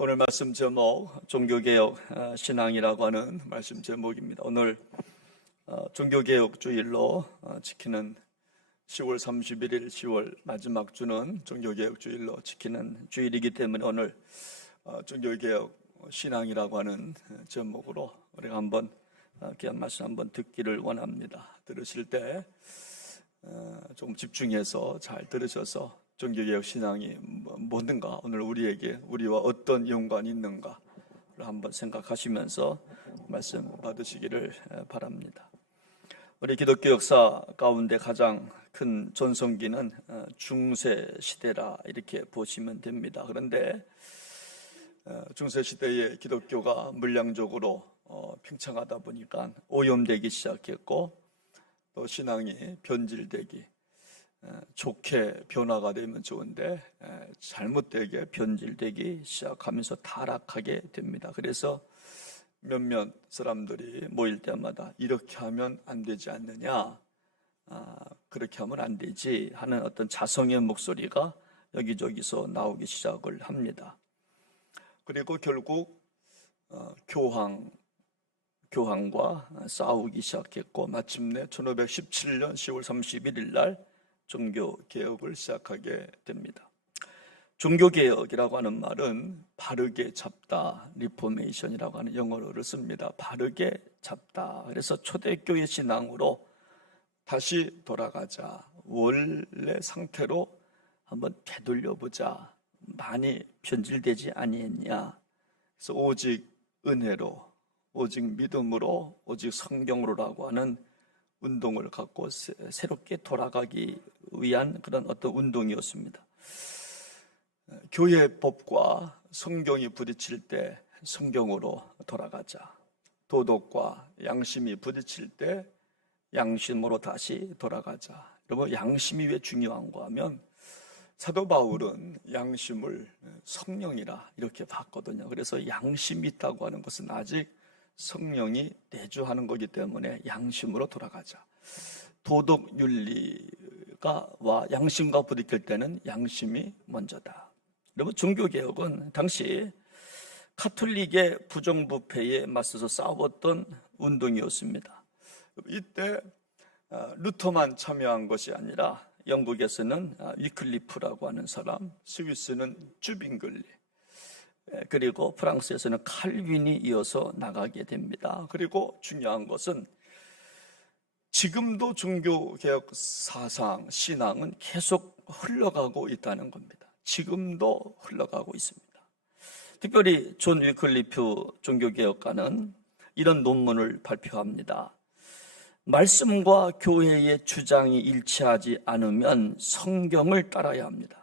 오늘 말씀 제목 종교개혁 신앙이라고 하는 말씀 제목입니다. 오늘 종교개혁 주일로 지키는 10월 31일 10월 마지막 주는 종교개혁 주일로 지키는 주일이기 때문에 오늘 종교개혁 신앙이라고 하는 제목으로 우리가 한번 귀한 말씀 한번 듣기를 원합니다. 들으실 때 조금 집중해서 잘 들으셔서 종교개혁 신앙이 뭐든가, 오늘 우리와 어떤 연관이 있는가를 한번 생각하시면서 말씀 받으시기를 바랍니다. 우리 기독교 역사 가운데 가장 큰 전성기는 중세시대라 이렇게 보시면 됩니다. 그런데 중세시대에 기독교가 물량적으로 팽창하다 보니까 오염되기 시작했고, 또 신앙이 변질되기, 좋게 변화가 되면 좋은데 잘못되게 변질되기 시작하면서 타락하게 됩니다. 그래서 몇몇 사람들이 모일 때마다 이렇게 하면 안 되지 않느냐, 그렇게 하면 안 되지 하는 어떤 자성의 목소리가 여기저기서 나오기 시작을 합니다. 그리고 결국 교황과 싸우기 시작했고, 마침내 1517년 10월 31일 날 종교개혁을 시작하게 됩니다. 종교개혁이라고 하는 말은 바르게 잡다, 리포메이션이라고 하는 영어를 씁니다. 바르게 잡다. 그래서 초대교회 신앙으로 다시 돌아가자, 원래 상태로 한번 되돌려보자, 많이 변질되지 아니했냐. 그래서 오직 은혜로, 오직 믿음으로, 오직 성경으로라고 하는 운동을 갖고 새롭게 돌아가기 위한 그런 어떤 운동이었습니다. 교회법과 성경이 부딪힐 때 성경으로 돌아가자, 도덕과 양심이 부딪힐 때 양심으로 다시 돌아가자. 여러분, 양심이 왜 중요한가 하면 사도 바울은 양심을 성령이라 이렇게 봤거든요. 그래서 양심이 있다고 하는 것은 아직 성령이 내주하는 거기 때문에 양심으로 돌아가자. 도덕 윤리가 양심과 부딪힐 때는 양심이 먼저다. 여러분, 종교개혁은 당시 카톨릭의 부정부패에 맞서서 싸웠던 운동이었습니다. 이때 루터만 참여한 것이 아니라 영국에서는 위클리프라고 하는 사람, 스위스는 쭈빙글리, 그리고 프랑스에서는 칼빈이 이어서 나가게 됩니다. 그리고 중요한 것은 지금도 종교개혁 사상, 신앙은 계속 흘러가고 있다는 겁니다. 지금도 흘러가고 있습니다. 특별히 존 위클리프 종교개혁가는 이런 논문을 발표합니다. 말씀과 교회의 주장이 일치하지 않으면 성경을 따라야 합니다.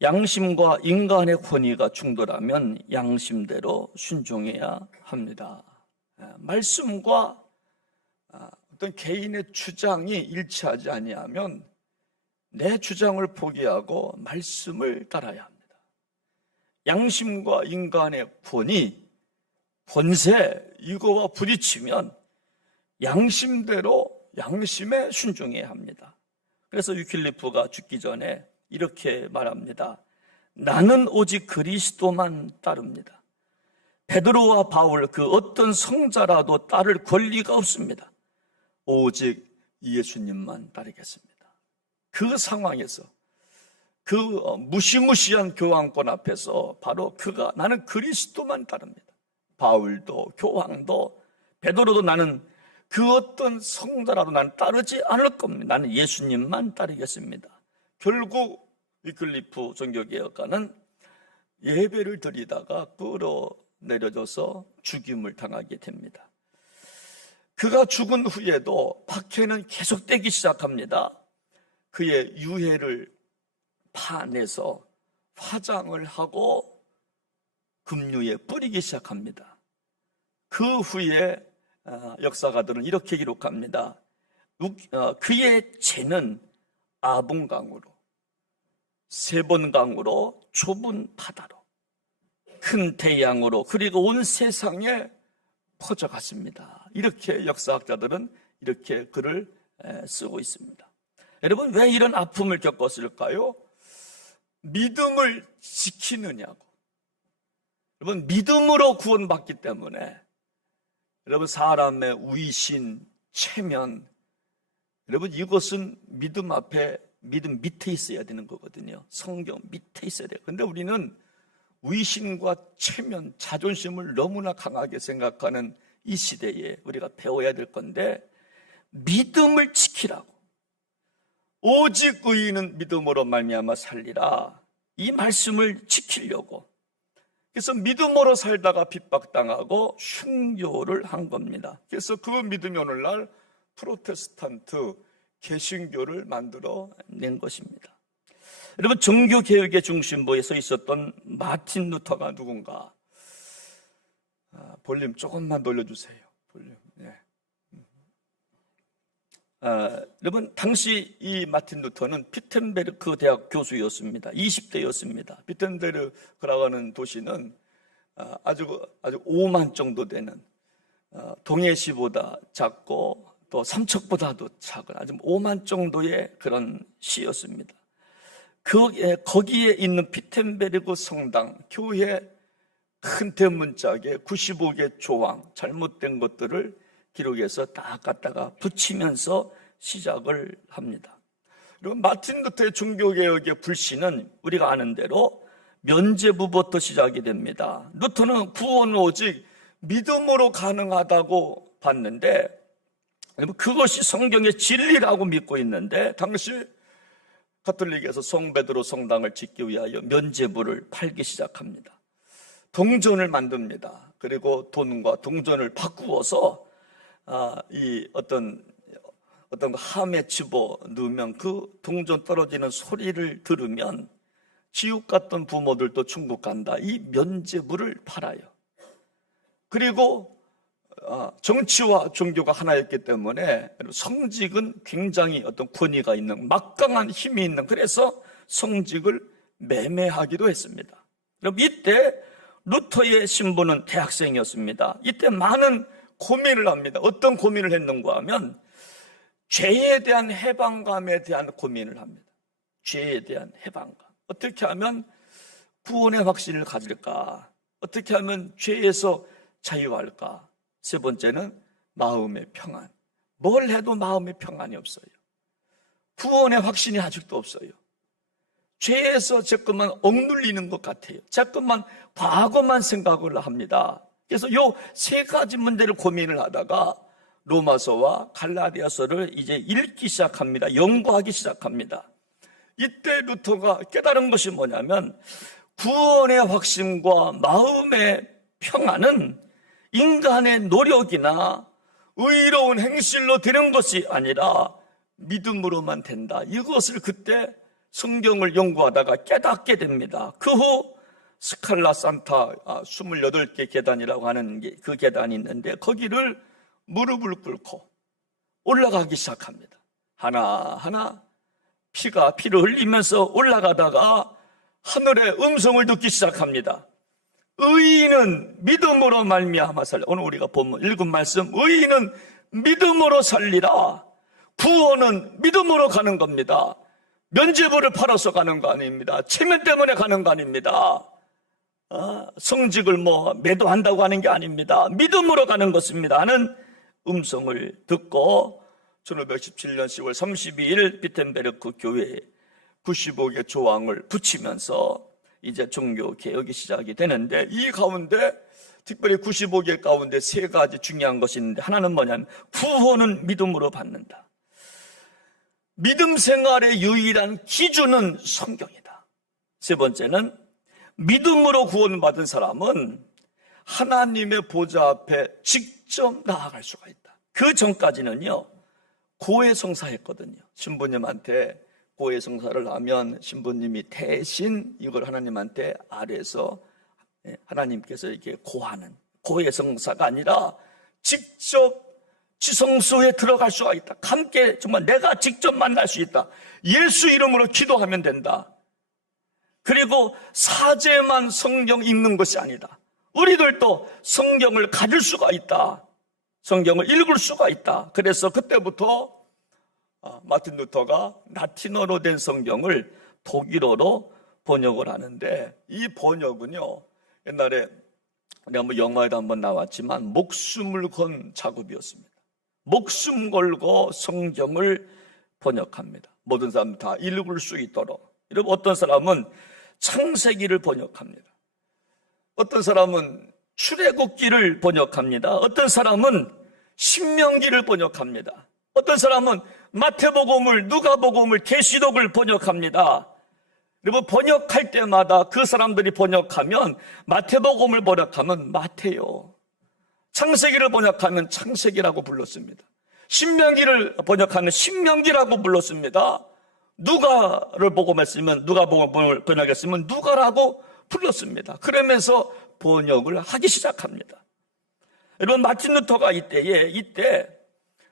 양심과 인간의 권위가 충돌하면 양심대로 순종해야 합니다. 말씀과 어떤 개인의 주장이 일치하지 아니하면 내 주장을 포기하고 말씀을 따라야 합니다. 양심과 인간의 권세, 이거와 부딪히면 양심대로, 양심에 순종해야 합니다. 그래서 위클리프가 죽기 전에 이렇게 말합니다. 나는 오직 그리스도만 따릅니다. 베드로와 바울 그 어떤 성자라도 따를 권리가 없습니다. 오직 예수님만 따르겠습니다. 그 상황에서, 그 무시무시한 교황권 앞에서 바로 나는 그리스도만 따릅니다. 바울도, 교황도, 베드로도 나는 그 어떤 성자라도 나는 따르지 않을 겁니다. 나는 예수님만 따르겠습니다. 결국 위클리프 종교개혁가는 예배를 드리다가 끌어내려져서 죽임을 당하게 됩니다. 그가 죽은 후에도 박해는 계속되기 시작합니다. 그의 유해를 파내서 화장을 하고 급류에 뿌리기 시작합니다. 그 후에 역사가들은 이렇게 기록합니다. 그의 죄는 아분강으로, 세번강으로, 좁은 바다로, 큰 태양으로, 그리고 온 세상에 퍼져갔습니다. 이렇게 역사학자들은 이렇게 글을 쓰고 있습니다. 여러분, 왜 이런 아픔을 겪었을까요? 믿음을 지키느냐고, 여러분, 믿음으로 구원받기 때문에 여러분, 사람의 위신, 체면, 여러분, 이것은 믿음 앞에, 믿음 밑에 있어야 되는 거거든요. 성경 밑에 있어야 돼요. 근데 우리는 위신과 체면, 자존심을 너무나 강하게 생각하는 이 시대에 우리가 배워야 될 건데, 믿음을 지키라고, 오직 의인은 믿음으로 말미암아 살리라, 이 말씀을 지키려고, 그래서 믿음으로 살다가 핍박당하고 순교를 한 겁니다. 그래서 그 믿음이 오늘날 프로테스탄트 개신교를 만들어 낸 것입니다. 여러분, 종교개혁의 중심부에 서 있었던 마틴 루터가 누군가? 볼륨 조금만 돌려주세요. 볼륨. 네. 여러분, 당시 이 마틴 루터는 피텐베르크 대학 교수였습니다. 20대였습니다. 피텐베르크라고 하는 도시는 아주 5만 정도 되는, 동해시보다 작고 또 삼척보다도 작은 아주 5만 정도의 그런 시였습니다. 거기에 있는 피텐베르크 성당, 교회 큰 대문짝에 95개 조항, 잘못된 것들을 기록해서 딱 갖다가 붙이면서 시작을 합니다. 그리고 마틴 루터의 종교개혁의 불씨는 우리가 아는 대로 면죄부부터 시작이 됩니다. 루터는 구원은 오직 믿음으로 가능하다고 봤는데, 그것이 성경의 진리라고 믿고 있는데, 당시 가톨릭에서 성베드로 성당을 짓기 위하여 면죄부를 팔기 시작합니다. 동전을 만듭니다. 그리고 돈과 동전을 바꾸어서 이 어떤 함에 집어 넣으면 그 동전 떨어지는 소리를 들으면 지옥 갔던 부모들도 천국 간다. 이 면죄부를 팔아요. 그리고 정치와 종교가 하나였기 때문에 성직은 굉장히 어떤 권위가 있는, 막강한 힘이 있는, 그래서 성직을 매매하기도 했습니다. 그럼 이때 루터의 신부는 대학생이었습니다. 이때 많은 고민을 합니다. 어떤 고민을 했는가 하면 죄에 대한 해방감에 대한 고민을 합니다. 죄에 대한 해방감. 어떻게 하면 구원의 확신을 가질까? 어떻게 하면 죄에서 자유할까? 세 번째는 마음의 평안. 뭘 해도 마음의 평안이 없어요. 구원의 확신이 아직도 없어요. 죄에서 자꾸만 억눌리는 것 같아요. 자꾸만 과거만 생각을 합니다. 그래서 요 세 가지 문제를 고민을 하다가 로마서와 갈라디아서를 이제 읽기 시작합니다. 연구하기 시작합니다. 이때 루터가 깨달은 것이 뭐냐면, 구원의 확신과 마음의 평안은 인간의 노력이나 의로운 행실로 되는 것이 아니라 믿음으로만 된다. 이것을 그때 성경을 연구하다가 깨닫게 됩니다. 그 후 스칼라 산타 28개 계단이라고 하는 그 계단이 있는데, 거기를 무릎을 꿇고 올라가기 시작합니다. 하나하나 피를 흘리면서 올라가다가 하늘의 음성을 듣기 시작합니다. 의인은 믿음으로 말미암아 살리라. 오늘 우리가 읽은 말씀, 의인은 믿음으로 살리라. 구원은 믿음으로 가는 겁니다. 면죄부를 팔아서 가는 거 아닙니다. 체면 때문에 가는 거 아닙니다. 성직을 매도한다고 하는 게 아닙니다. 믿음으로 가는 것입니다 하는 음성을 듣고 1517년 10월 32일 비텐베르크 교회에 95개 조항을 붙이면서 이제 종교 개혁이 시작이 되는데, 이 가운데 특별히 95개 가운데 세 가지 중요한 것이 있는데, 하나는 뭐냐면 구원은 믿음으로 받는다. 믿음 생활의 유일한 기준은 성경이다. 세 번째는 믿음으로 구원받은 사람은 하나님의 보좌 앞에 직접 나아갈 수가 있다. 그 전까지는요, 고해성사했거든요. 신부님한테 고해성사를 하면 신부님이 대신 이걸 하나님한테 아래서 하나님께서 이렇게 고하는 고해성사가 아니라 직접 지성소에 들어갈 수가 있다. 함께 정말 내가 직접 만날 수 있다. 예수 이름으로 기도하면 된다. 그리고 사제만 성경 읽는 것이 아니다. 우리들도 성경을 가질 수가 있다. 성경을 읽을 수가 있다. 그래서 그때부터 마틴 루터가 라틴어로 된 성경을 독일어로 번역을 하는데, 이 번역은요, 옛날에 내가 뭐 영화에도 한번 나왔지만 목숨을 건 작업이었습니다. 목숨 걸고 성경을 번역합니다. 모든 사람 다 읽을 수 있도록. 여러분, 어떤 사람은 창세기를 번역합니다. 어떤 사람은 출애굽기를 번역합니다. 어떤 사람은 신명기를 번역합니다. 어떤 사람은 마태복음을, 누가복음을, 계시록을 번역합니다. 여러분, 번역할 때마다 그 사람들이 번역하면 마태복음을 번역하면 마태요, 창세기를 번역하면 창세기라고 불렀습니다. 신명기를 번역하면 신명기라고 불렀습니다. 누가를 복음했으면, 누가복음을 번역했으면 누가라고 불렀습니다. 그러면서 번역을 하기 시작합니다. 여러분, 마틴 루터가 이때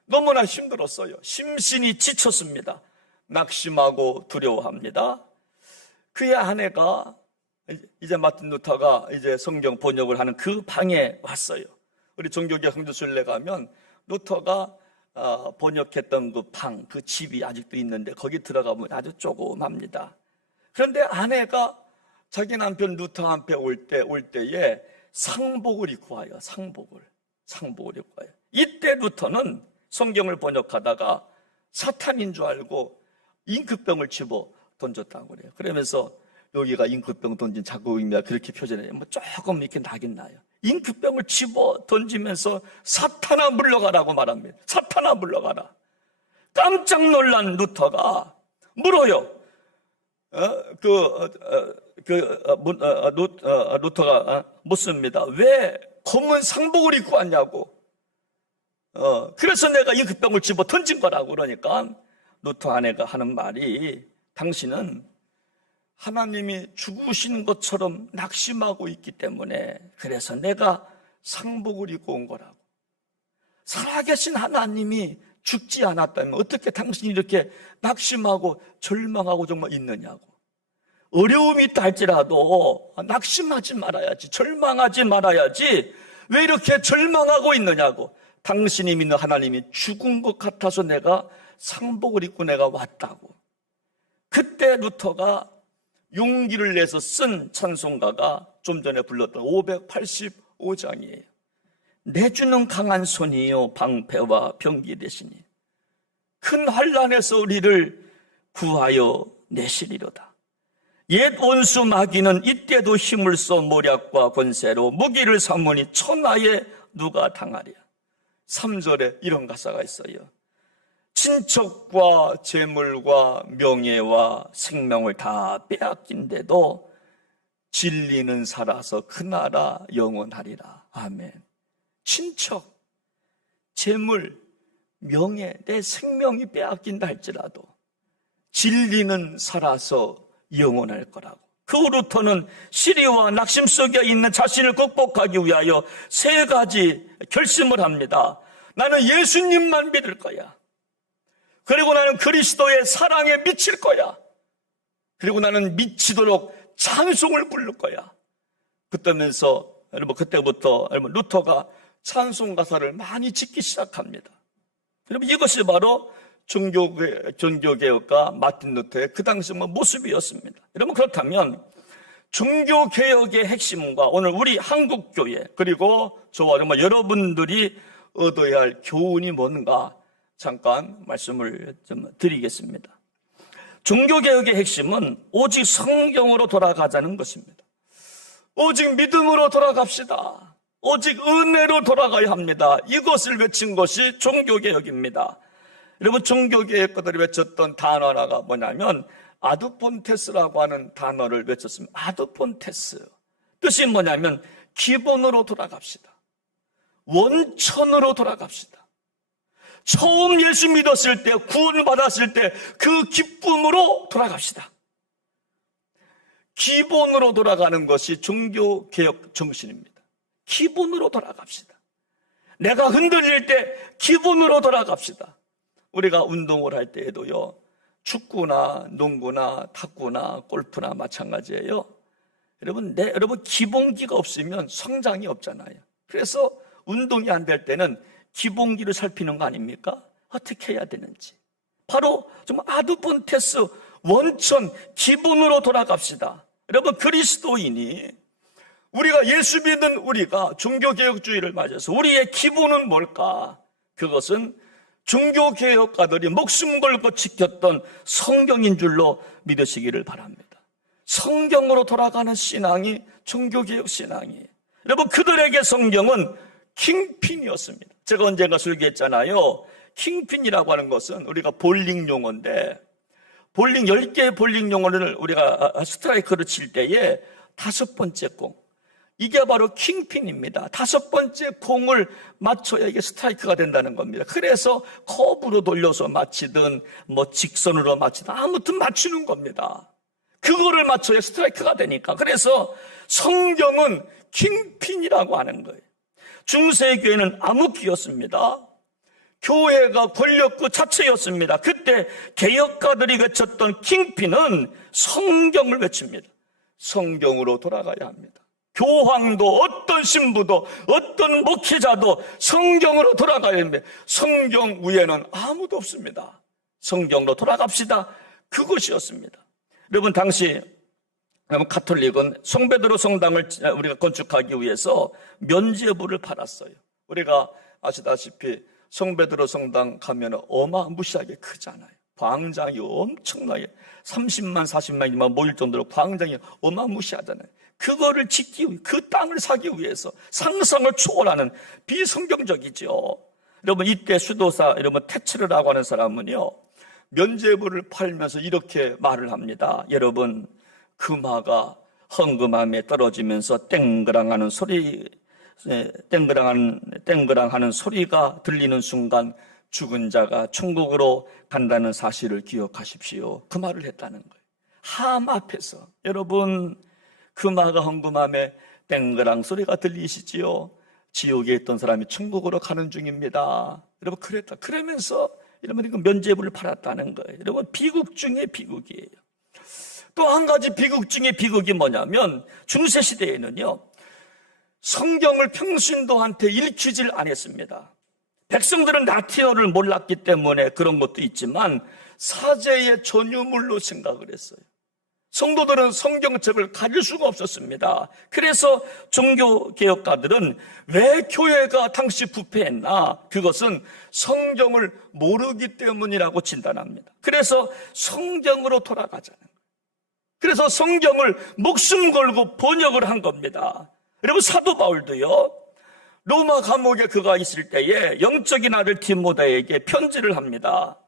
너무나 힘들었어요. 심신이 지쳤습니다. 낙심하고 두려워합니다. 그의 아내가 이제 마틴 루터가 이제 성경 번역을 하는 그 방에 왔어요. 우리 종교계 형제순례 가면 루터가 번역했던 그 방, 그 집이 아직도 있는데 거기 들어가면 아주 조그맣니다. 그런데 아내가 자기 남편 루터한테 올 때에 상복을 입고 와요. 상복을 입고 와요. 이때 루터는 성경을 번역하다가 사탄인 줄 알고 잉크병을 집어 던졌다고 그래요. 그러면서 여기가 잉크병 던진 자국입니다. 그렇게 표현해요. 뭐 조금 이렇게 나긴 나요. 잉크병을 집어 던지면서 사탄아 물러가라고 말합니다. 사탄아 물러가라. 깜짝 놀란 루터가 물어요. 루터가 묻습니다. 왜 검은 상복을 입고 왔냐고. 그래서 내가 잉크병을 집어 던진 거라고. 그러니까 루터 아내가 하는 말이, 당신은 하나님이 죽으신 것처럼 낙심하고 있기 때문에 그래서 내가 상복을 입고 온 거라고. 살아계신 하나님이 죽지 않았다면 어떻게 당신이 이렇게 낙심하고 절망하고 정말 있느냐고. 어려움이 있다 할지라도 낙심하지 말아야지, 절망하지 말아야지 왜 이렇게 절망하고 있느냐고. 당신이 믿는 하나님이 죽은 것 같아서 내가 상복을 입고 내가 왔다고. 그때 루터가 용기를 내서 쓴 찬송가가 좀 전에 불렀던 585장이에요. 내주는 강한 손이요 방패와 병기 되시니 큰 환난에서 우리를 구하여 내시리로다. 옛 원수 마귀는 이때도 힘을 써 모략과 권세로 무기를 삼으니 천하에 누가 당하랴. 3절에 이런 가사가 있어요. 친척과 재물과 명예와 생명을 다 빼앗긴데도 진리는 살아서 그 나라 영원하리라. 아멘. 친척, 재물, 명예, 내 생명이 빼앗긴다 할지라도 진리는 살아서 영원할 거라고. 그 루터는 시리와 낙심 속에 있는 자신을 극복하기 위하여 3가지 결심을 합니다. 나는 예수님만 믿을 거야. 그리고 나는 그리스도의 사랑에 미칠 거야. 그리고 나는 미치도록 찬송을 부를 거야. 그러면서 그때부터 루터가 찬송 가사를 많이 짓기 시작합니다. 여러분, 이것이 바로 종교개혁가 마틴 루터의 그 당시 모습이었습니다. 여러분, 그렇다면 종교개혁의 핵심과 오늘 우리 한국교회 그리고 저와 여러분들이 얻어야 할 교훈이 뭔가 잠깐 말씀을 좀 드리겠습니다. 종교개혁의 핵심은 오직 성경으로 돌아가자는 것입니다. 오직 믿음으로 돌아갑시다. 오직 은혜로 돌아가야 합니다. 이것을 외친 것이 종교개혁입니다. 여러분, 종교개혁가들이 외쳤던 단어 하나가 뭐냐면 아드폰테스라고 하는 단어를 외쳤습니다. 아드폰테스. 뜻이 뭐냐면 기본으로 돌아갑시다. 원천으로 돌아갑시다. 처음 예수 믿었을 때, 구원을 받았을 때 그 기쁨으로 돌아갑시다. 기본으로 돌아가는 것이 종교개혁 정신입니다. 기본으로 돌아갑시다. 내가 흔들릴 때 기본으로 돌아갑시다. 우리가 운동을 할 때에도요, 축구나 농구나 탁구나 골프나 마찬가지예요. 여러분 기본기가 없으면 성장이 없잖아요. 그래서 운동이 안 될 때는 기본기를 살피는 거 아닙니까? 어떻게 해야 되는지. 바로 정말 아드폰테스 원천 기본으로 돌아갑시다. 여러분, 그리스도인이 우리가 예수 믿는 우리가 종교개혁주의를 맞아서 우리의 기본은 뭘까? 그것은 종교개혁가들이 목숨 걸고 지켰던 성경인 줄로 믿으시기를 바랍니다. 성경으로 돌아가는 신앙이 종교개혁 신앙이에요. 여러분, 그들에게 성경은 킹핀이었습니다. 제가 언젠가 설교했잖아요. 킹핀이라고 하는 것은 우리가 볼링 용어인데, 10개의 볼링 용어를 우리가 스트라이크를 칠 때에 5번째 공, 이게 바로 킹핀입니다. 5번째 공을 맞춰야 이게 스트라이크가 된다는 겁니다. 그래서 커브로 돌려서 맞히든 직선으로 맞히든 아무튼 맞추는 겁니다. 그거를 맞춰야 스트라이크가 되니까. 그래서 성경은 킹핀이라고 하는 거예요. 중세교회는 암흑기였습니다. 교회가 권력 그 자체였습니다. 그때 개혁가들이 외쳤던 킹핀은 성경을 외칩니다. 성경으로 돌아가야 합니다. 교황도 어떤 신부도 어떤 목회자도 성경으로 돌아가야 합니다. 성경 위에는 아무도 없습니다. 성경으로 돌아갑시다. 그것이었습니다. 여러분, 당시 가톨릭은 성베드로 성당을 우리가 건축하기 위해서 면죄부를 팔았어요. 우리가 아시다시피 성베드로 성당 가면 어마무시하게 크잖아요. 광장이 엄청나게 30만 40만이만 모일 정도로 광장이 어마무시하잖아요. 그거를 짓기 위해, 그 땅을 사기 위해서 상상을 초월하는 비성경적이죠. 여러분, 이때 수도사 여러분 테츠르라고 하는 사람은요, 면죄부를 팔면서 이렇게 말을 합니다. 여러분, 금화가 헌금함에 떨어지면서 땡그랑하는 소리, 땡그랑하는 소리가 들리는 순간 죽은 자가 천국으로 간다는 사실을 기억하십시오. 그 말을 했다는 거예요. 함 앞에서 여러분, 금화가 헌금함에 땡그랑 소리가 들리시지요? 지옥에 있던 사람이 천국으로 가는 중입니다. 여러분, 그러면서 여러분, 이거 면죄부를 팔았다는 거예요. 여러분, 비극 중에 비극이에요. 또 한 가지 비극 중에 비극이 뭐냐면, 중세시대에는요, 성경을 평신도한테 읽히질 않았습니다. 백성들은 라틴어를 몰랐기 때문에 그런 것도 있지만 사제의 전유물로 생각을 했어요. 성도들은 성경책을 가질 수가 없었습니다. 그래서 종교개혁가들은 왜 교회가 당시 부패했나? 그것은 성경을 모르기 때문이라고 진단합니다. 그래서 성경으로 돌아가자는 거예요. 그래서 성경을 목숨 걸고 번역을 한 겁니다. 여러분, 사도 바울도요, 로마 감옥에 그가 있을 때에 영적인 아들 디모데에게 편지를 합니다.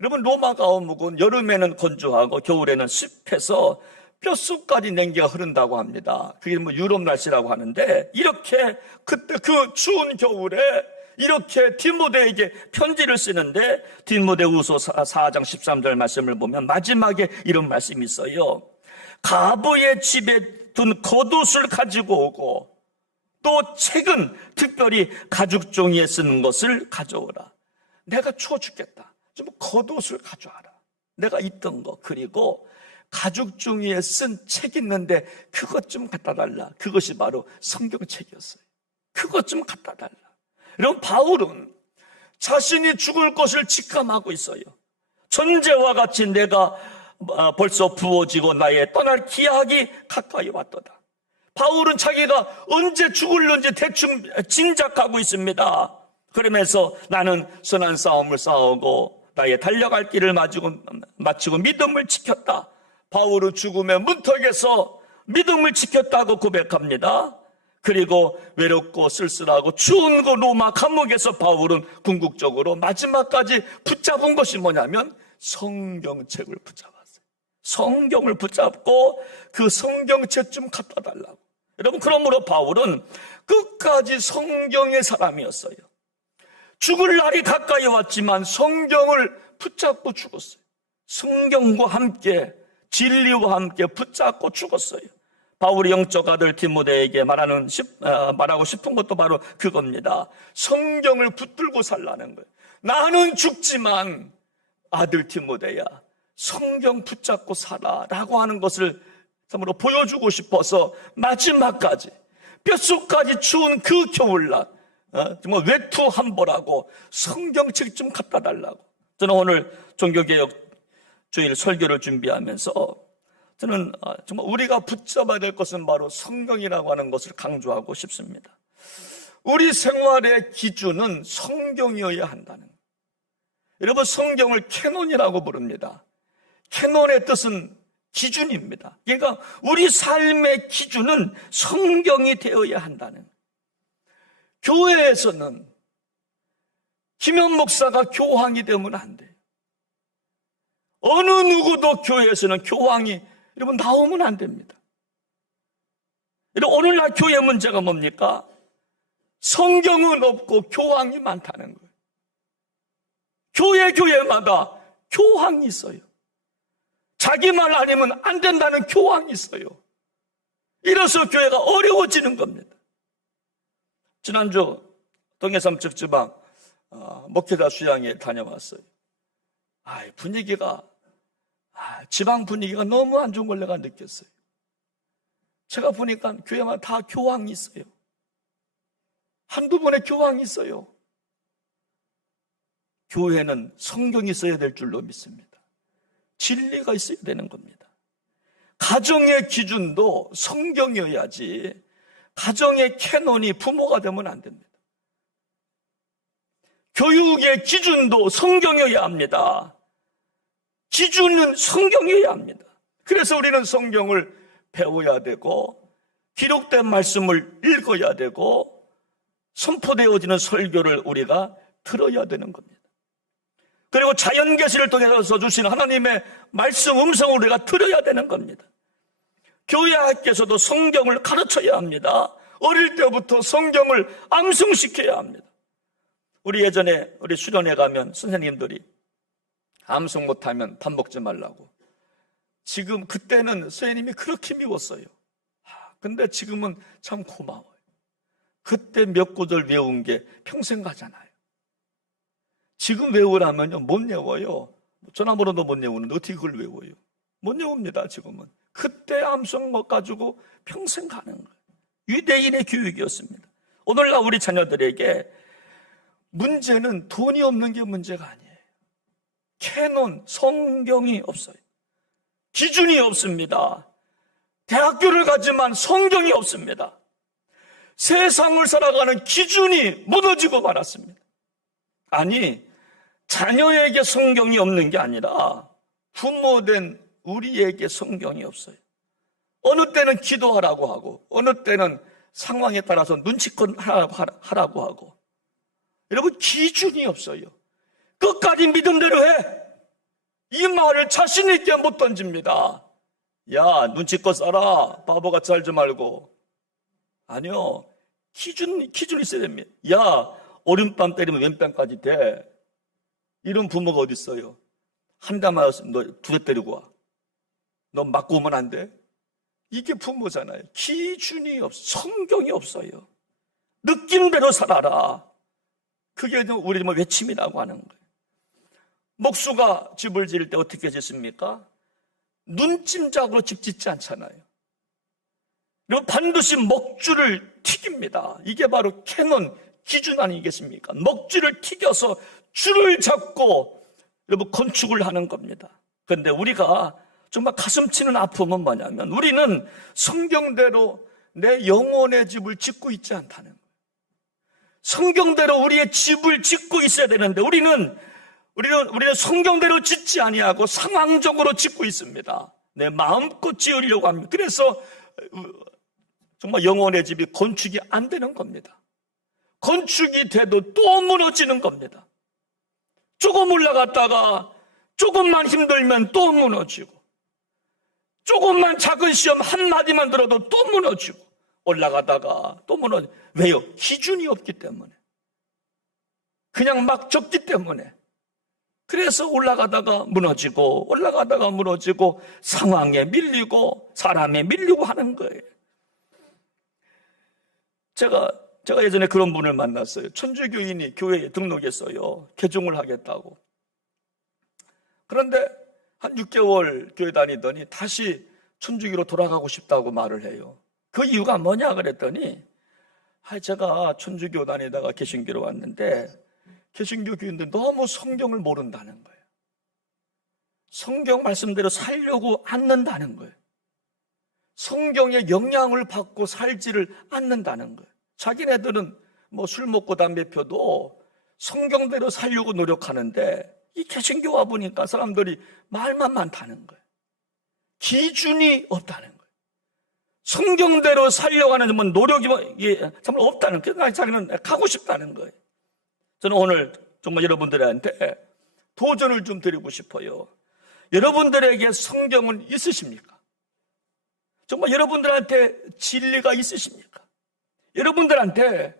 여러분, 로마 감옥은 여름에는 건조하고 겨울에는 습해서 뼛속까지 냉기가 흐른다고 합니다. 그게 유럽 날씨라고 하는데, 이렇게 그때 그 추운 겨울에 이렇게 디모데에게 편지를 쓰는데, 디모데후서 4장 13절 말씀을 보면 마지막에 이런 말씀이 있어요. 가부의 집에 둔 겉옷을 가지고 오고 또 책은 특별히 가죽 종이에 쓰는 것을 가져오라. 내가 추워 죽겠다. 좀 겉옷을 가져와라. 내가 있던 거. 그리고 가죽 종이에 쓴 책 있는데 그것 좀 갖다 달라. 그것이 바로 성경책이었어요. 그것 좀 갖다 달라. 여러분, 바울은 자신이 죽을 것을 직감하고 있어요. 전제와 같이 내가 벌써 부어지고 나의 떠날 기약이 가까이 왔도다. 바울은 자기가 언제 죽을는지 대충 짐작하고 있습니다. 그러면서 나는 선한 싸움을 싸우고 나의 달려갈 길을 마치고 믿음을 지켰다. 바울은 죽음의 문턱에서 믿음을 지켰다고 고백합니다. 그리고 외롭고 쓸쓸하고 추운 그 로마 감옥에서 바울은 궁극적으로 마지막까지 붙잡은 것이 뭐냐면 성경책을 붙잡았어요. 성경을 붙잡고 그 성경책 좀 갖다 달라고. 여러분, 그러므로 바울은 끝까지 성경의 사람이었어요. 죽을 날이 가까이 왔지만 성경을 붙잡고 죽었어요. 성경과 함께, 진리와 함께 붙잡고 죽었어요. 바울이 영적 아들 디모데에게 말하고 싶은 것도 바로 그겁니다. 성경을 붙들고 살라는 거예요. 나는 죽지만 아들 디모데야, 성경 붙잡고 살아라고 하는 것을 참으로 보여주고 싶어서 마지막까지 뼛속까지 추운 그 겨울날 정말 외투함보라고 성경책 좀 갖다 달라고. 저는 오늘 종교개혁 주일 설교를 준비하면서 저는 정말 우리가 붙잡아야 될 것은 바로 성경이라고 하는 것을 강조하고 싶습니다. 우리 생활의 기준은 성경이어야 한다는 거예요. 여러분, 성경을 캐논이라고 부릅니다. 캐논의 뜻은 기준입니다. 그러니까 우리 삶의 기준은 성경이 되어야 한다는 거예요. 교회에서는 김현 목사가 교황이 되면 안 돼요. 어느 누구도 교회에서는 교황이 여러분 나오면 안 됩니다. 여러분, 오늘날 교회 문제가 뭡니까? 성경은 없고 교황이 많다는 거예요. 교회마다 교황이 있어요. 자기 말 아니면 안 된다는 교황이 있어요. 이래서 교회가 어려워지는 겁니다. 지난주 동해삼 즉지방 목회자 수양에 다녀왔어요. 분위기가 지방 분위기가 너무 안 좋은 걸 내가 느꼈어요. 제가 보니까 교회마다 다 교황이 있어요. 한두 번의 교황이 있어요. 교회는 성경이 있어야 될 줄로 믿습니다. 진리가 있어야 되는 겁니다. 가정의 기준도 성경이어야지 가정의 캐논이 부모가 되면 안 됩니다. 교육의 기준도 성경이어야 합니다. 기준은 성경이어야 합니다. 그래서 우리는 성경을 배워야 되고 기록된 말씀을 읽어야 되고 선포되어지는 설교를 우리가 들어야 되는 겁니다. 그리고 자연계시를 통해서 주신 하나님의 말씀 음성을 우리가 들어야 되는 겁니다. 교회 학교에서도 성경을 가르쳐야 합니다. 어릴 때부터 성경을 암송시켜야 합니다. 우리 예전에 우리 수련회 가면 선생님들이 암송 못하면 밥 먹지 말라고. 지금 그때는 선생님이 그렇게 미웠어요. 근데 지금은 참 고마워요. 그때 몇 구절 외운 게 평생 가잖아요. 지금 외우라면요 못 외워요. 전화번호도 못 외우는데 어떻게 그걸 외워요? 못 외웁니다. 지금은. 그때 암송 것 가지고 평생 가는 거예요. 유대인의 교육이었습니다. 오늘날 우리 자녀들에게 문제는 돈이 없는 게 문제가 아니에요. 캐논, 성경이 없어요. 기준이 없습니다. 대학교를 가지만 성경이 없습니다. 세상을 살아가는 기준이 무너지고 말았습니다. 아니, 자녀에게 성경이 없는 게 아니라 부모된 우리에게 성경이 없어요. 어느 때는 기도하라고 하고 어느 때는 상황에 따라서 눈치껏 하라고 하고. 여러분, 기준이 없어요. 끝까지 믿음대로 해. 이 말을 자신 있게 못 던집니다. 야, 눈치껏 살아. 바보같이 살지 말고. 아니요. 기준이 있어야 됩니다. 야, 오른뺨 때리면 왼뺨까지 돼. 이런 부모가 어디 있어요? 한 대 맞았으면 너 두 대 때리고 와. 너 맞고 오면 안 돼? 이게 부모잖아요. 기준이 없어. 성경이 없어요. 느낌대로 살아라. 그게 우리 외침이라고 하는 거예요. 목수가 집을 지을 때 어떻게 짓습니까? 눈짐작으로 집 짓지 않잖아요. 그리고 반드시 먹줄을 튀깁니다. 이게 바로 캐논 기준 아니겠습니까? 먹줄을 튀겨서 줄을 잡고 여러분 건축을 하는 겁니다. 그런데 우리가 정말 가슴 치는 아픔은 뭐냐면 우리는 성경대로 내 영혼의 집을 짓고 있지 않다는 거예요. 성경대로 우리의 집을 짓고 있어야 되는데 우리는 성경대로 짓지 아니하고 상황적으로 짓고 있습니다. 내 마음껏 지으려고 합니다. 그래서 정말 영혼의 집이 건축이 안 되는 겁니다. 건축이 돼도 또 무너지는 겁니다. 조금 올라갔다가 조금만 힘들면 또 무너지고 조금만 작은 시험 한마디만 들어도 또 무너지고 올라가다가 또 무너지고. 왜요? 기준이 없기 때문에. 그냥 막 적기 때문에. 그래서 올라가다가 무너지고 상황에 밀리고 사람에 밀리고 하는 거예요. 제가 예전에 그런 분을 만났어요. 천주교인이 교회에 등록했어요. 개종을 하겠다고. 그런데 한 6개월 교회 다니더니 다시 천주교로 돌아가고 싶다고 말을 해요. 그 이유가 뭐냐 그랬더니 제가 천주교 다니다가 개신교로 왔는데 개신교 교인들 너무 성경을 모른다는 거예요. 성경 말씀대로 살려고 않는다는 거예요. 성경의 영향을 받고 살지를 않는다는 거예요. 자기네들은 뭐 술 먹고 담배 펴도 성경대로 살려고 노력하는데 이 개신교 와 보니까 사람들이 말만 많다는 거예요. 기준이 없다는 거예요. 성경대로 살려고 하는 노력이 정말 없다는 거예요. 자기는 가고 싶다는 거예요. 저는 오늘 정말 여러분들한테 도전을 좀 드리고 싶어요. 여러분들에게 성경은 있으십니까? 정말 여러분들한테 진리가 있으십니까? 여러분들한테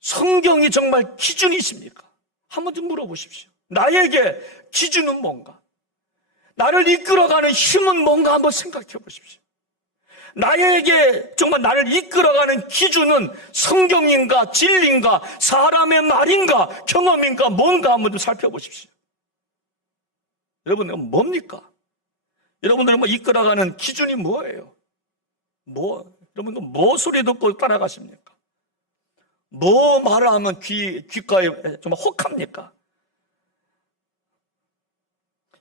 성경이 정말 기준이십니까? 한번 좀 물어보십시오. 나에게 기준은 뭔가? 나를 이끌어가는 힘은 뭔가 한번 생각해 보십시오. 나에게 정말 나를 이끌어가는 기준은 성경인가 진리인가 사람의 말인가 경험인가 뭔가 한번 좀 살펴보십시오. 여러분들은 뭡니까? 여러분들은 이끌어가는 기준이 뭐예요? 여러분들 뭐 소리 듣고 따라가십니까? 뭐 말을 하면 귓가에 정말 혹합니까?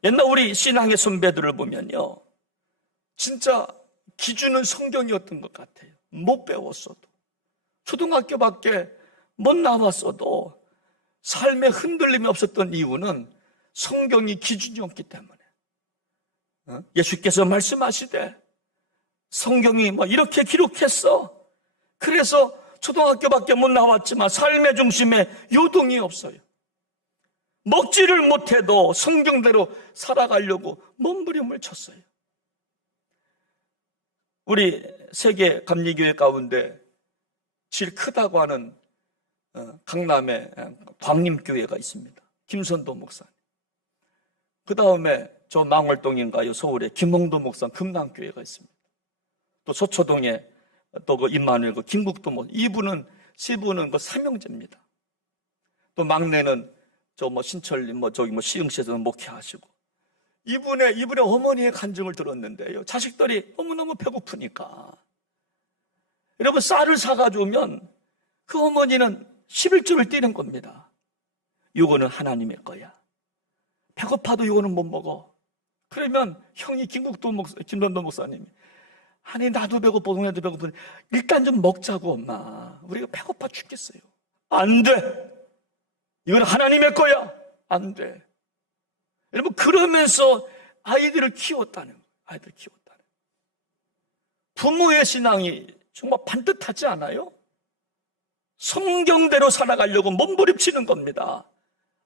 옛날 우리 신앙의 선배들을 보면요, 진짜 기준은 성경이었던 것 같아요. 못 배웠어도, 초등학교밖에 못 나왔어도 삶에 흔들림이 없었던 이유는 성경이 기준이었기 때문에. 예수께서 말씀하시되 성경이 이렇게 기록했어. 그래서 초등학교밖에 못 나왔지만 삶의 중심에 요동이 없어요. 먹지를 못해도 성경대로 살아가려고 몸부림을 쳤어요. 우리 세계 감리교회 가운데 제일 크다고 하는 강남에 광림교회가 있습니다. 김선도 목사님. 그 다음에 저 망월동인가요? 서울에 김홍도 목사 금남교회가 있습니다. 또 서초동에 또 그 임마누엘 김국도 목사. 이분은 세 분은 삼형제입니다. 또 막내는 신철님 시흥시에서는 목회하시고. 이분의 어머니의 간증을 들었는데요. 자식들이 너무너무 배고프니까. 여러분, 쌀을 사가지고 오면 그 어머니는 11조를 띄는 겁니다. 이거는 하나님의 거야. 배고파도 이거는 못 먹어. 그러면 형이 김선도 목사님이, 아니, 나도 배고파, 동네도 배고픈데, 일단 좀 먹자고, 엄마. 우리가 배고파 죽겠어요. 안 돼. 이건 하나님의 거야. 안 돼. 여러분, 그러면서 아이들을 키웠다는 거예요. 아이들을 키웠다는 거예요. 부모의 신앙이 정말 반듯하지 않아요? 성경대로 살아가려고 몸부림치는 겁니다.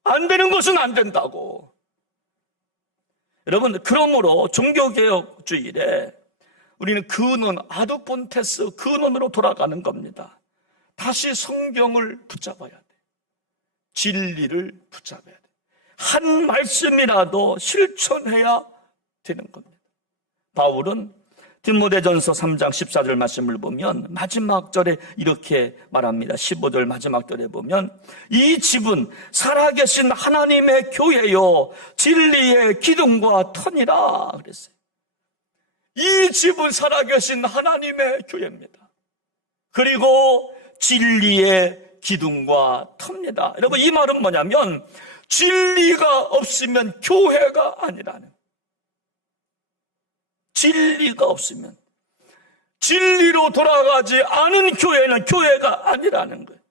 안 되는 것은 안 된다고. 여러분, 그러므로 종교개혁주일에 우리는 근원, 아두폰테스 근원으로 돌아가는 겁니다. 다시 성경을 붙잡아야 돼. 진리를 붙잡아야 돼. 한 말씀이라도 실천해야 되는 겁니다. 바울은 디모데전서 3장 14절 말씀을 보면 마지막 절에 이렇게 말합니다. 15절 마지막 절에 보면 이 집은 살아계신 하나님의 교회요 진리의 기둥과 터니라 그랬어요. 이 집은 살아계신 하나님의 교회입니다. 그리고 진리의 기둥과 터입니다. 여러분, 이 말은 뭐냐면 진리가 없으면 교회가 아니라는, 진리가 없으면, 진리로 돌아가지 않은 교회는 교회가 아니라는 거예요.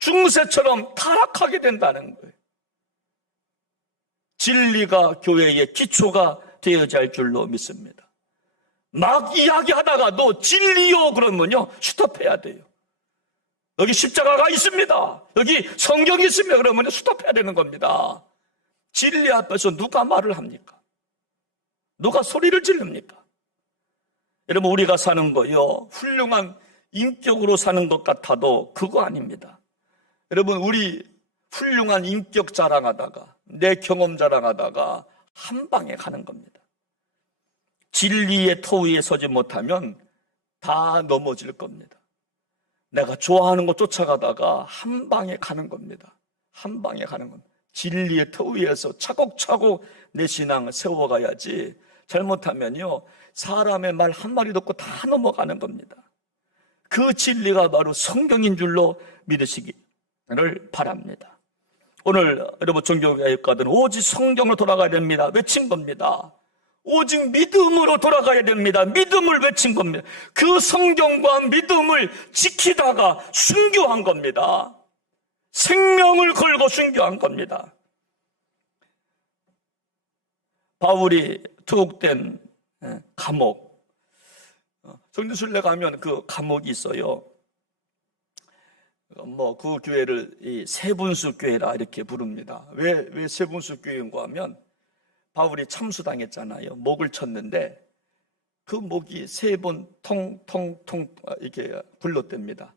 중세처럼 타락하게 된다는 거예요. 진리가 교회의 기초가 되어야 할 줄로 믿습니다. 막 이야기하다가도 진리요 그러면요 스톱해야 돼요. 여기 십자가가 있습니다. 여기 성경이 있으면 그러면 스톱해야 되는 겁니다. 진리 앞에서 누가 말을 합니까? 누가 소리를 지릅니까? 여러분, 우리가 사는 거요, 훌륭한 인격으로 사는 것 같아도 그거 아닙니다. 여러분, 우리 훌륭한 인격 자랑하다가, 내 경험 자랑하다가 한 방에 가는 겁니다. 진리의 터 위에 서지 못하면 다 넘어질 겁니다. 내가 좋아하는 거 쫓아가다가 한 방에 가는 겁니다. 한 방에 가는 겁니다. 진리의 터 위에서 차곡차곡 내 신앙을 세워가야지, 잘못하면요 사람의 말 한마디 듣고 다 넘어가는 겁니다. 그 진리가 바로 성경인 줄로 믿으시기를 바랍니다. 오늘 여러분 종교개혁가들은 오직 성경으로 돌아가야 됩니다 외친 겁니다. 오직 믿음으로 돌아가야 됩니다. 믿음을 외친 겁니다. 그 성경과 믿음을 지키다가 순교한 겁니다. 생명을 걸고 순교한 겁니다. 바울이 투옥된 감옥, 성지순례 가면 그 감옥이 있어요. 그 교회를 이 세분수 교회라 이렇게 부릅니다. 왜 세분수 교회인가 하면 바울이 참수당했잖아요. 목을 쳤는데 그 목이 세 번 통통통 이렇게 굴렀답니다.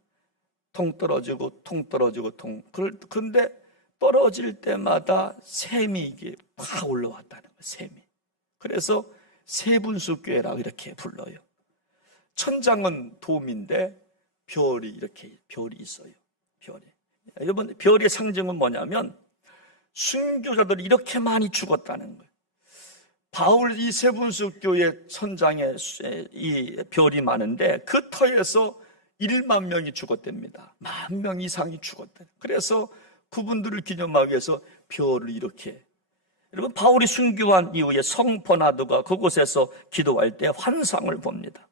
통 떨어지고 통 떨어지고 통. 그런데 떨어질 때마다 샘이 이게 팍 올라왔다는 거예요. 샘이. 그래서 세분수 교회라고 이렇게 불러요. 천장은 돔인데 별이 있어요. 별이. 여러분, 별의 상징은 뭐냐면 순교자들이 이렇게 많이 죽었다는 거예요. 바울 이 세분수 교회 천장에 이 별이 많은데 그 터에서 1만 명이 죽었답니다. 10,000명 이상이 죽었다. 그래서 그분들을 기념하기 위해서 별을 이렇게. 여러분, 바울이 순교한 이후에 성 버나드가 그곳에서 기도할 때 환상을 봅니다.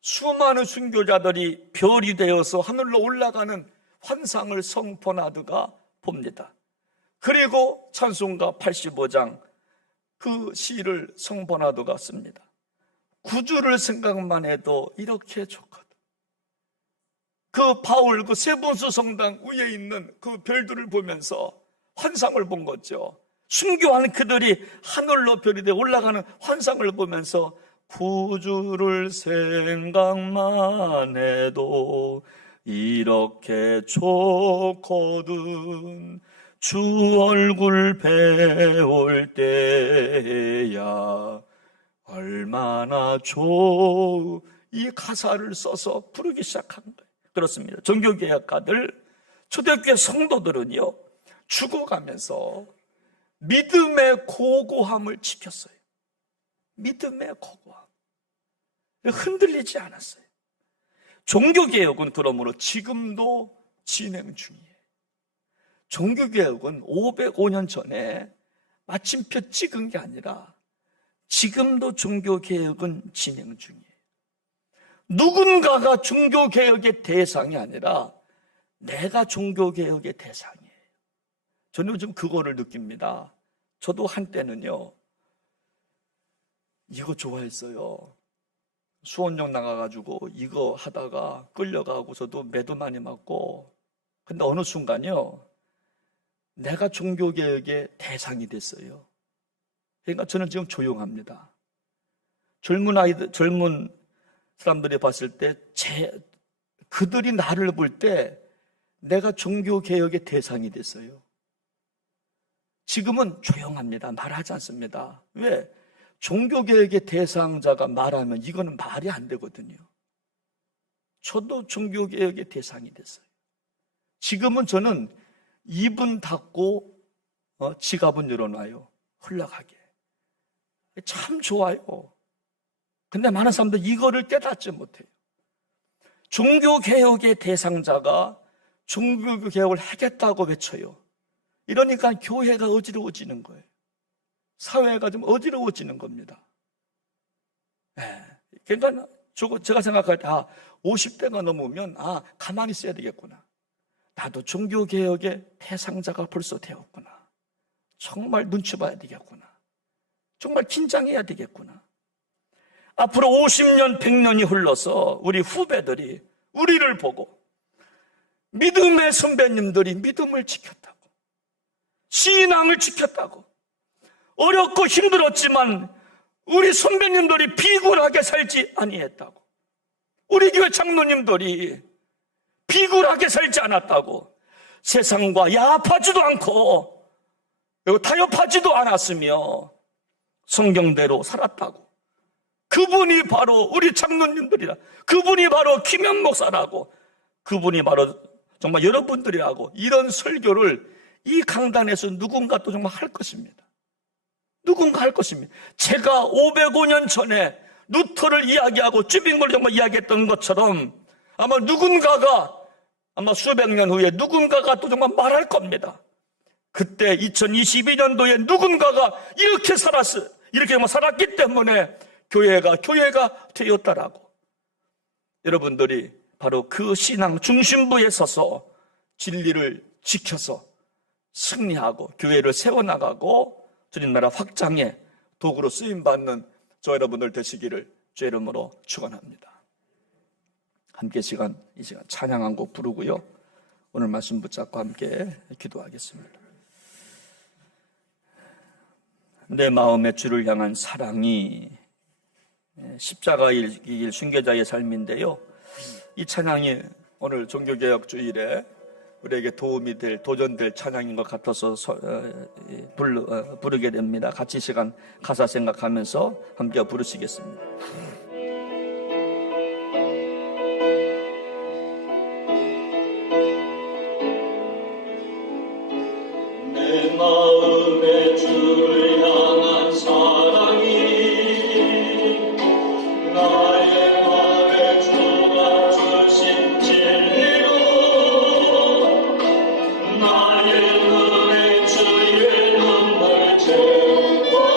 수많은 순교자들이 별이 되어서 하늘로 올라가는 환상을 성 버나드가 봅니다. 그리고 찬송가 85장 그 시를 성 버나드가 씁니다. 구주를 생각만 해도 이렇게 좋거든. 그 바울 그 세분수 성당 위에 있는 그 별들을 보면서 환상을 본 거죠. 순교한 그들이 하늘로 별이 되어 올라가는 환상을 보면서 구주를 생각만 해도 이렇게 좋거든. 주 얼굴 배울 때야 얼마나 좋. 이 가사를 써서 부르기 시작한 거예요. 그렇습니다. 종교개혁가들, 초대교회 성도들은요, 죽어가면서 믿음의 고고함을 지켰어요. 믿음의 고고함. 흔들리지 않았어요. 종교개혁은 그러므로 지금도 진행 중이에요. 종교개혁은 505년 전에 마침표 찍은 게 아니라 지금도 종교개혁은 진행 중이에요. 누군가가 종교개혁의 대상이 아니라 내가 종교개혁의 대상이에요. 저는 요즘 그거를 느낍니다. 저도 한때는요, 이거 좋아했어요. 수원역 나가가지고 이거 하다가 끌려가고 저도 매도 많이 맞고. 근데 어느 순간요, 내가 종교개혁의 대상이 됐어요. 그러니까 저는 지금 조용합니다. 젊은 사람들이 봤을 때 그들이 나를 볼 때 내가 종교개혁의 대상이 됐어요. 지금은 조용합니다. 말하지 않습니다. 왜? 종교개혁의 대상자가 말하면 이거는 말이 안 되거든요. 저도 종교개혁의 대상이 됐어요. 지금은 저는 입은 닫고 지갑은 열어놔요. 흘러가게. 참 좋아요. 근데 많은 사람들 이거를 깨닫지 못해요. 종교개혁의 대상자가 종교개혁을 하겠다고 외쳐요. 이러니까 교회가 어지러워지는 거예요. 사회가 좀 어지러워지는 겁니다. 그러니까 제가 생각할 때 50대가 넘으면 가만히 있어야 되겠구나. 나도 종교개혁의 대상자가 벌써 되었구나. 정말 눈치 봐야 되겠구나. 정말 긴장해야 되겠구나. 앞으로 50년, 100년이 흘러서 우리 후배들이 우리를 보고 믿음의 선배님들이 믿음을 지켰다고, 신앙을 지켰다고, 어렵고 힘들었지만 우리 선배님들이 비굴하게 살지 아니했다고, 우리 교회 장로님들이 비굴하게 살지 않았다고, 세상과 야합하지도 않고 타협하지도 않았으며 성경대로 살았다고. 그분이 바로 우리 장로님들이라, 그분이 바로 김현 목사라고, 그분이 바로 정말 여러분들이라고, 이런 설교를 이 강단에서 누군가 또 정말 할 것입니다. 누군가 할 것입니다. 제가 505년 전에 루터를 이야기하고 쭈빙골을 정말 이야기했던 것처럼 아마 누군가가, 아마 수백 년 후에 누군가가 또 정말 말할 겁니다. 그때 2022년도에 누군가가 이렇게 살았어요. 이렇게 살았기 때문에 교회가 되었다라고. 여러분들이 바로 그 신앙 중심부에 서서 진리를 지켜서 승리하고 교회를 세워나가고 주님 나라 확장의 도구로 쓰임받는 저 여러분들 되시기를 주의 이름으로 축원합니다. 함께 이 시간 찬양 한 곡 부르고요, 오늘 말씀 붙잡고 함께 기도하겠습니다. 내 마음의 주를 향한 사랑이 십자가의 길 순교자의 삶인데요, 이 찬양이 오늘 종교개혁 주일에 우리에게 도움이 될, 도전될 찬양인 것 같아서 부르게 됩니다. 같이 이 시간 가사 생각하면서 함께 부르시겠습니다. 내 마음의 주를 향한 사랑이 나의 마음의 주가 주신 진리로 나의 눈에 주의 눈물 채워주소서.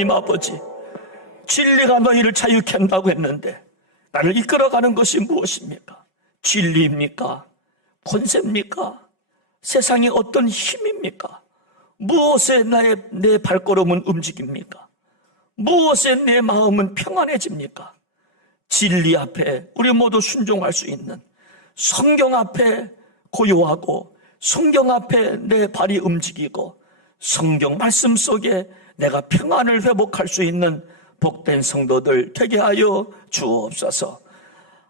하나님 아버지, 진리가 너희를 자유케 한다고 했는데 나를 이끌어가는 것이 무엇입니까? 진리입니까? 권세입니까? 세상의 어떤 힘입니까? 무엇에 내 발걸음은 움직입니까? 무엇에 내 마음은 평안해집니까? 진리 앞에 우리 모두 순종할 수 있는, 성경 앞에 고요하고 성경 앞에 내 발이 움직이고 성경 말씀 속에 내가 평안을 회복할 수 있는 복된 성도들 되게 하여 주옵소서.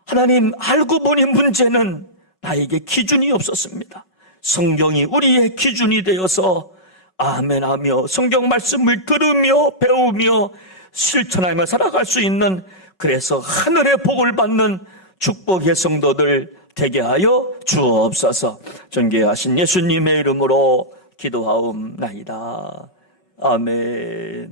하나님, 알고 보니 문제는 나에게 기준이 없었습니다. 성경이 우리의 기준이 되어서 아멘하며 성경 말씀을 들으며 배우며 실천하며 살아갈 수 있는, 그래서 하늘의 복을 받는 축복의 성도들 되게 하여 주옵소서. 존귀하신 예수님의 이름으로 기도하옵나이다. 아멘.